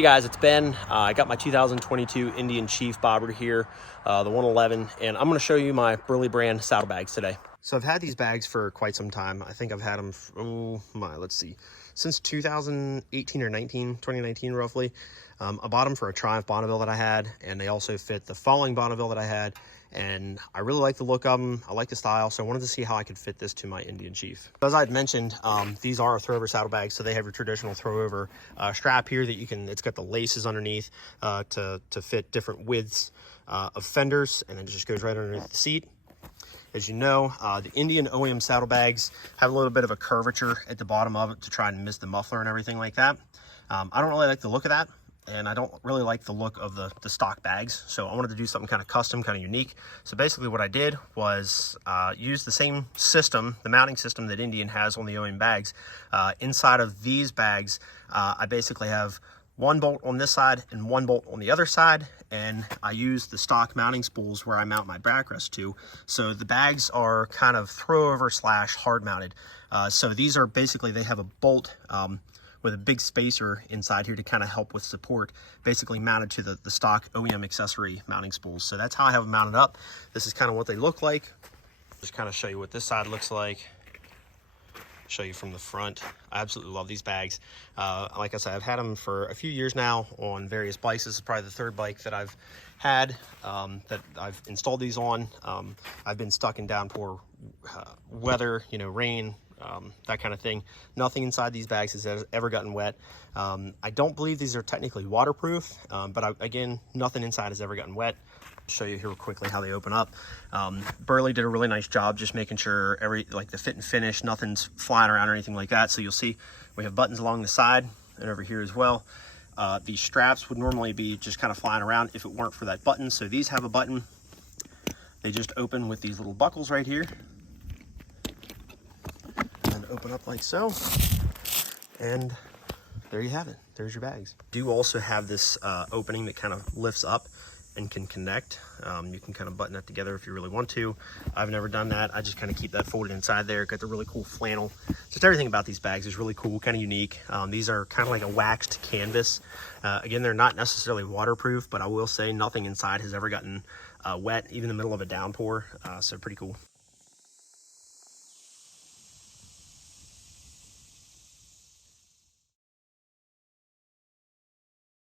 Hey guys, it's Ben. I got my 2022 Indian Chief bobber here, the 111, and I'm going to show you my Burly Brand saddlebags today. So I've had these bags for quite some time. I think I've had them, let's see, since 2018 or 2019 roughly. I bought them for a Triumph Bonneville that I had, and they also fit the following Bonneville that I had, and I really like the look of them. I like the style, so I wanted to see how I could fit this to my Indian Chief. As I had mentioned, these are a throw-over saddlebags, so they have your traditional throw-over strap here that you can, it's got the laces underneath to fit different widths of fenders, and it just goes right underneath the seat. As you know, the Indian OEM saddlebags have a little bit of a curvature at the bottom of it to try and miss the muffler and everything like that. I don't really like the look of that, and I don't really like the look of the stock bags, so I wanted to do something kind of custom, kind of unique. So basically what I did was use the same system, the mounting system that Indian has on the OEM bags. Inside of these bags, I basically have one bolt on this side and one bolt on the other side, and I use the stock mounting spools where I mount my backrest to. So the bags are kind of throw over / hard mounted. So these are basically, they have a bolt with a big spacer inside here to kind of help with support, basically mounted to the stock OEM accessory mounting spools. So that's how I have them mounted up. This is kind of what they look like. Just kind of show you what this side looks like. Show you from the front. I absolutely love these bags. Like I said, I've had them for a few years now on various bikes. This is probably the third bike that I've had that I've installed these on. I've been stuck in downpour weather, you know, rain, that kind of thing. Nothing inside these bags has ever gotten wet. I don't believe these are technically waterproof, but again, nothing inside has ever gotten wet. Show you here quickly how they open up. Burly did a really nice job just making sure the fit and finish, nothing's flying around or anything like that. So you'll see we have buttons along the side and over here as well. These straps would normally be just kind of flying around if it weren't for that button. So these have a button. They just open with these little buckles right here and open up like so. And there you have it. There's your bags. Do also have this opening that kind of lifts up and can connect. You can kind of button that together if you really want to. I've never done that. I just kind of keep that folded inside there. Got the really cool flannel. Just everything about these bags is really cool, kind of unique. These are kind of like a waxed canvas. Again, they're not necessarily waterproof, but I will say nothing inside has ever gotten wet, even in the middle of a downpour. So pretty cool.